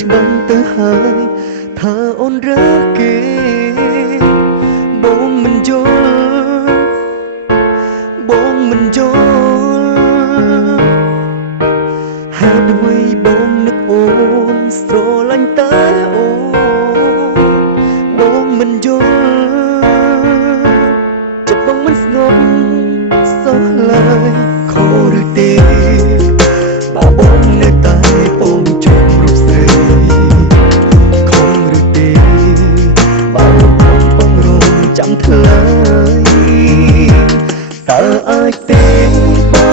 ច្បាំងទៅហើយថាអូនរើសគេបងមិនយល់បងមិនយល់ហេតុអ្វីបងនឹកអូនស្រឡាញ់តែអូនបងមិនយល់ចិត្តបងមិនស្ងប់សោះឡើយខុសឬទេបើបងនៅតែអូនជុំរូបស្រីខំឬទេបើបងបងរងចាំថ្លៃតើអាចទេបើ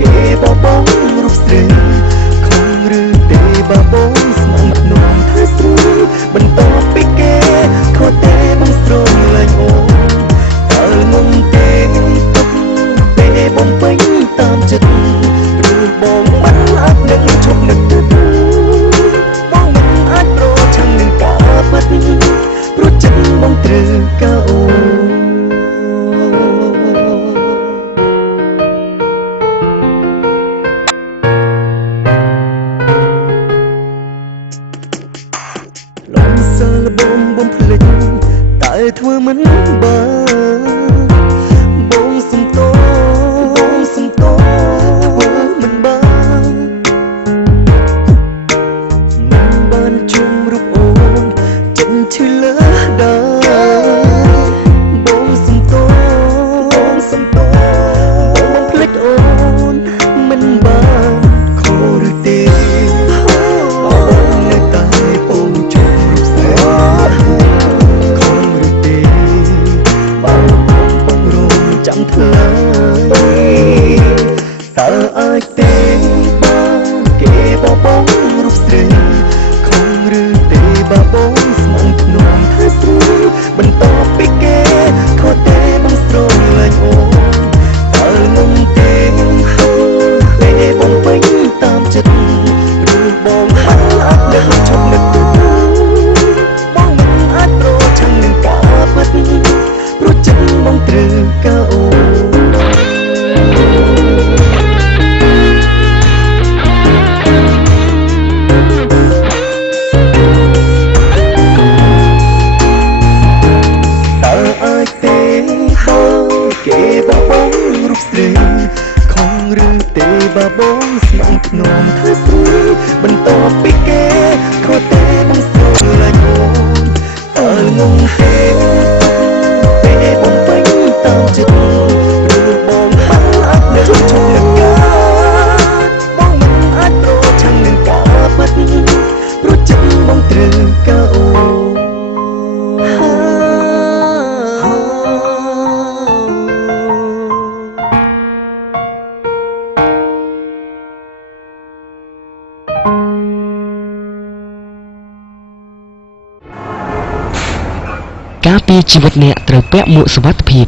គេបបងរូបស្រីខំឬទេបើបងស្មងក្នុងថាស្រីបន្ទាប់ពីគេខុសតែបងស្រឡាញ់អូនតើងងទេទុកពេលបងពេញតាមចិត្តឬបងមិនអាចនឹងឈប់នឹកទៅបងមិនអាចប្រឆាំងនឹងការពិតព្រោះចិត្តបងត្រូវការអូនលំសាលបងបំភ្លេចតែធ្វើមិនបានបងសំទោបងសំទោធ្វើមិនបានជុំរូបអូនចិត្តឈឺលើដើបងសំទោបងសំទោបងភ្លេចអូនមិនបានខុសឬទេបងនៅតែអូនជុំរូបស្រីខំឬទេបងបងរងចាំថ្លៃតើអាចទេបើគេបបងរូបស្រីខំឬទេបើបងស្មងក្នុងថាស្រីបន្ទាប់ពីគេខុសតែបងស្រឡាញ់អូនតើងងទេពេលបងពេញតាមចិត្តឬបងមិនអាចនឹងឈប់នឹកទៅបងមិនអាចប្រឆាំងនឹងការពិតព្រោះចិត្តបងត្រូវការអូនគេបបងរូបស្រីខំឬទេបើបងស្មងក្នុងថាស្រីបន្ទាប់ពីគេខុសតែបងស្រឡាញ់អូនតើងងទេពេលបងពេញតាមចិត្តឬបងមិនអាចនឹងឈប់នឹកការបងមិនអាចប្រឆាំងនឹងការពិតព្រោះចិត្តបងត្រូវការអូនការពារជីវិតអ្នកត្រូវពាក់មួកសុវត្ថិភាព